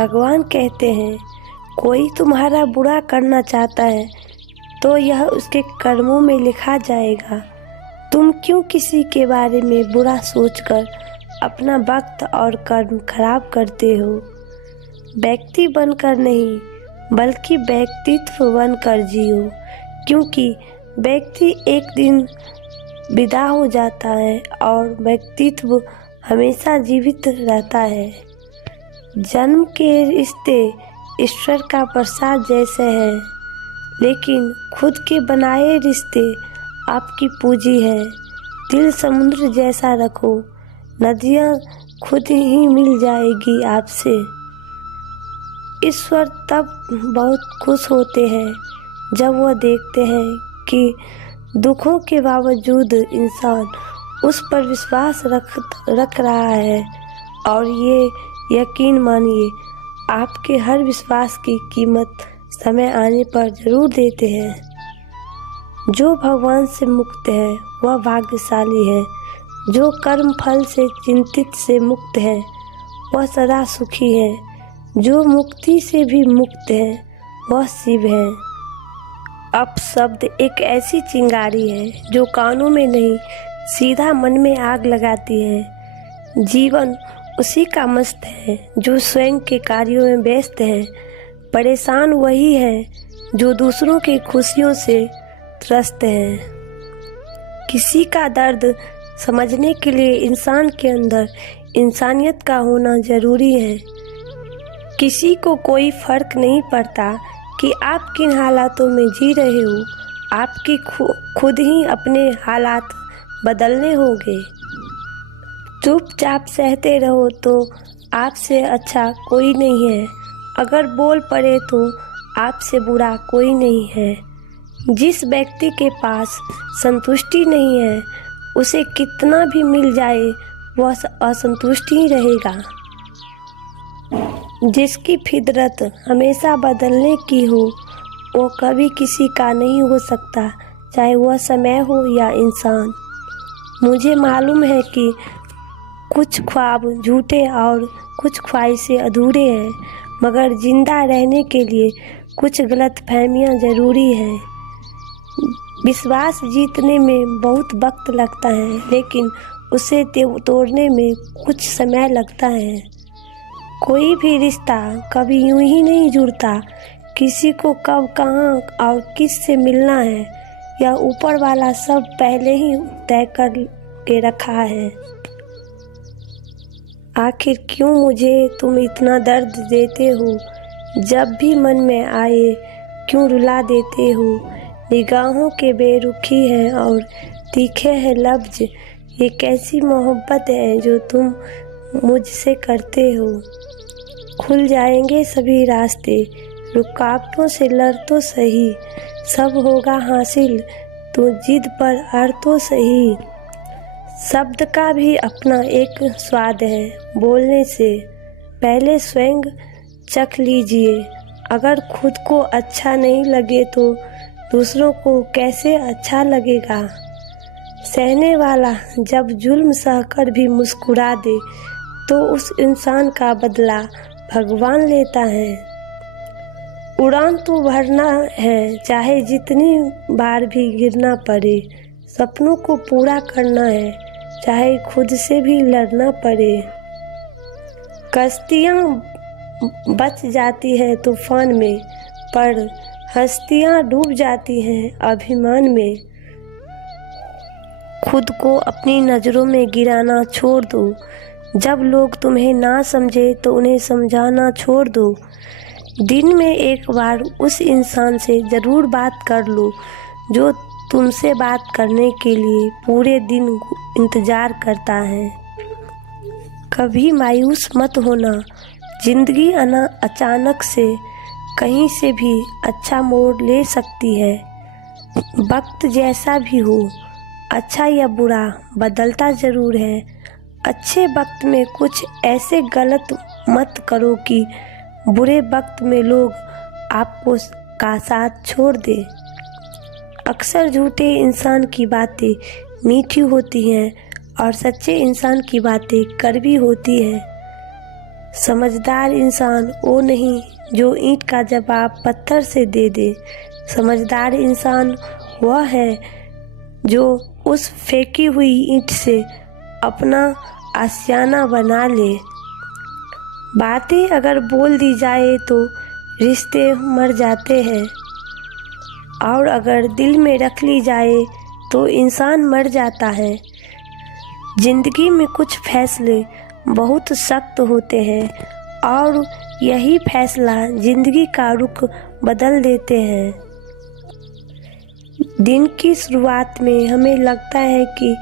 भगवान कहते हैं, कोई तुम्हारा बुरा करना चाहता है तो यह उसके कर्मों में लिखा जाएगा। तुम क्यों किसी के बारे में बुरा सोचकर अपना वक्त और कर्म खराब करते हो? व्यक्ति बनकर नहीं, बल्कि व्यक्तित्व बनकर जियो, क्योंकि व्यक्ति एक दिन विदा हो जाता है और व्यक्तित्व हमेशा जीवित रहता है। जन्म के रिश्ते ईश्वर का प्रसाद जैसे हैं, लेकिन खुद के बनाए रिश्ते आपकी पूंजी है। दिल समुद्र जैसा रखो, नदियाँ खुद ही मिल जाएगी आपसे। ईश्वर तब बहुत खुश होते हैं जब वह देखते हैं कि दुखों के बावजूद इंसान उस पर विश्वास रख रहा है। और ये यकीन मानिए, आपके हर विश्वास की कीमत समय आने पर जरूर देते हैं। जो भगवान से मुक्त है वह भाग्यशाली है। जो कर्म फल से चिंतित से मुक्त है वह सदा सुखी है। जो मुक्ति से भी मुक्त है वह शिव है। अपशब्द एक ऐसी चिंगारी है जो कानों में नहीं, सीधा मन में आग लगाती है। जीवन उसी का मस्त है जो स्वयं के कार्यों में व्यस्त है। परेशान वही है जो दूसरों की खुशियों से त्रस्त है। किसी का दर्द समझने के लिए इंसान के अंदर इंसानियत का होना जरूरी है। किसी को कोई फर्क नहीं पड़ता कि आप किन हालातों में जी रहे हो, आपकी खुद ही अपने हालात बदलने होंगे। चुपचाप सहते रहो तो आपसे अच्छा कोई नहीं है। अगर बोल पड़े तो आपसे बुरा कोई नहीं है। जिस व्यक्ति के पास संतुष्टि नहीं है, उसे कितना भी मिल जाए वह असंतुष्ट ही रहेगा। जिसकी फितरत हमेशा बदलने की हो, वो कभी किसी का नहीं हो सकता, चाहे वह समय हो या इंसान। मुझे मालूम है कि कुछ ख्वाब झूठे और कुछ ख्वाहिशें अधूरे हैं, मगर जिंदा रहने के लिए कुछ गलतफहमियां ज़रूरी हैं। विश्वास जीतने में बहुत वक्त लगता है, लेकिन उसे तोड़ने में कुछ समय लगता है। कोई भी रिश्ता कभी यूं ही नहीं जुड़ता। किसी को कब, कहाँ और किस से मिलना है, यह ऊपर वाला सब पहले ही तय कर के रखा है। आखिर क्यों मुझे तुम इतना दर्द देते हो? जब भी मन में आए क्यों रुला देते हो? निगाहों के बेरुखी है और तीखे हैं लफ्ज। ये कैसी मोहब्बत है जो तुम मुझसे करते हो? खुल जाएंगे सभी रास्ते, रुकावटों से लड़ तो सही। सब होगा हासिल, तो जिद पर अड़ तो सही। शब्द का भी अपना एक स्वाद है। बोलने से पहले स्वयं चख लीजिए। अगर खुद को अच्छा नहीं लगे तो दूसरों को कैसे अच्छा लगेगा? सहने वाला जब जुल्म सहकर भी मुस्कुरा दे तो उस इंसान का बदला भगवान लेता है। उड़ान तो भरना है, चाहे जितनी बार भी गिरना पड़े। सपनों को पूरा करना है, चाहे खुद से भी लड़ना पड़े। कश्तियाँ बच जाती हैं तूफान में, पर हस्तियाँ डूब जाती हैं अभिमान में। खुद को अपनी नज़रों में गिराना छोड़ दो। जब लोग तुम्हें ना समझे तो उन्हें समझाना छोड़ दो। दिन में एक बार उस इंसान से ज़रूर बात कर लो जो तुमसे बात करने के लिए पूरे दिन इंतज़ार करता है। कभी मायूस मत होना। जिंदगी अचानक से कहीं से भी अच्छा मोड़ ले सकती है। वक्त जैसा भी हो, अच्छा या बुरा, बदलता ज़रूर है। अच्छे वक्त में कुछ ऐसे गलत मत करो कि बुरे वक्त में लोग आपको का साथ छोड़ दे। अक्सर झूठे इंसान की बातें मीठी होती हैं और सच्चे इंसान की बातें कड़वी होती हैं। समझदार इंसान वो नहीं जो ईंट का जवाब पत्थर से दे दे। समझदार इंसान वह है जो उस फेंकी हुई ईंट से अपना आशियाना बना ले। बातें अगर बोल दी जाए तो रिश्ते मर जाते हैं, और अगर दिल में रख ली जाए तो इंसान मर जाता है। जिंदगी में कुछ फैसले बहुत सख्त होते हैं और यही फैसला जिंदगी का रुख बदल देते हैं। दिन की शुरुआत में हमें लगता है कि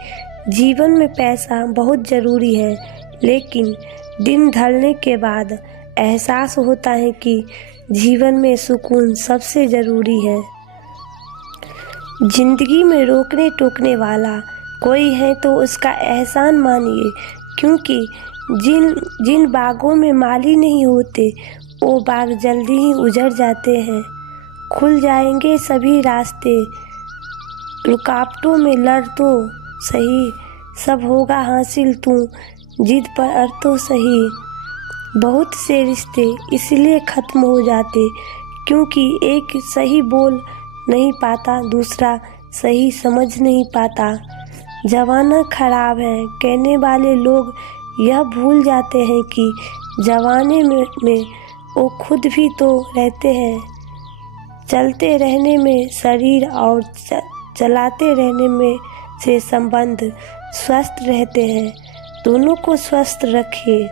जीवन में पैसा बहुत ज़रूरी है, लेकिन दिन ढलने के बाद एहसास होता है कि जीवन में सुकून सबसे ज़रूरी है। जिंदगी में रोकने टोकने वाला कोई है तो उसका एहसान मानिए, क्योंकि जिन बागों में माली नहीं होते वो बाग जल्दी ही उजड़ जाते हैं। खुल जाएंगे सभी रास्ते, रुकावटों में लड़ तो सही, सब होगा हासिल तू जिद पर अड़ तो सही। बहुत से रिश्ते इसलिए ख़त्म हो जाते क्योंकि एक सही बोल नहीं पाता, दूसरा सही समझ नहीं पाता। जमाना खराब है कहने वाले लोग यह भूल जाते हैं कि जमाने में वो खुद भी तो रहते हैं। चलते रहने में शरीर और चलाते रहने में से संबंध स्वस्थ रहते हैं। दोनों को स्वस्थ रखिए।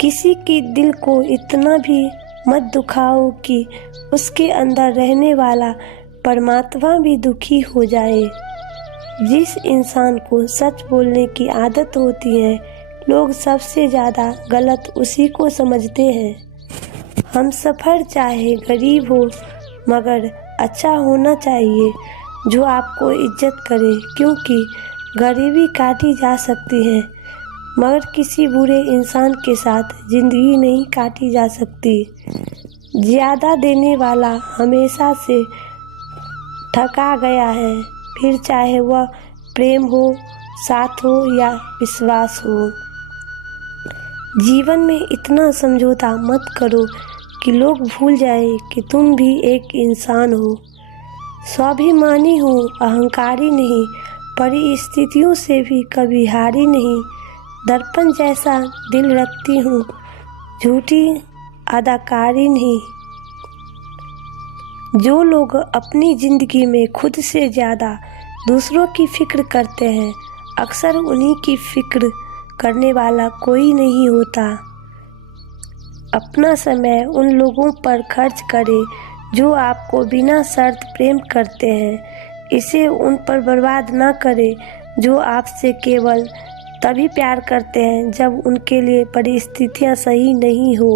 किसी की दिल को इतना भी मत दुखाओ कि उसके अंदर रहने वाला परमात्मा भी दुखी हो जाए। जिस इंसान को सच बोलने की आदत होती है, लोग सबसे ज़्यादा गलत उसी को समझते हैं। हम सफ़र चाहे गरीब हो मगर अच्छा होना चाहिए जो आपको इज्जत करे, क्योंकि गरीबी काटी जा सकती है मगर किसी बुरे इंसान के साथ ज़िंदगी नहीं काटी जा सकती। ज़्यादा देने वाला हमेशा से ठगा गया है, फिर चाहे वह प्रेम हो, साथ हो या विश्वास हो। जीवन में इतना समझौता मत करो कि लोग भूल जाए कि तुम भी एक इंसान हो। स्वाभिमानी हो, अहंकारी नहीं, परिस्थितियों से भी कभी हारी नहीं। दर्पण जैसा दिल रखती हूँ, झूठी अदाकारी नहीं। जो लोग अपनी ज़िंदगी में खुद से ज़्यादा दूसरों की फिक्र करते हैं, अक्सर उन्हीं की फिक्र करने वाला कोई नहीं होता। अपना समय उन लोगों पर खर्च करें जो आपको बिना शर्त प्रेम करते हैं। इसे उन पर बर्बाद ना करें जो आपसे केवल तभी प्यार करते हैं जब उनके लिए परिस्थितियां सही नहीं हो।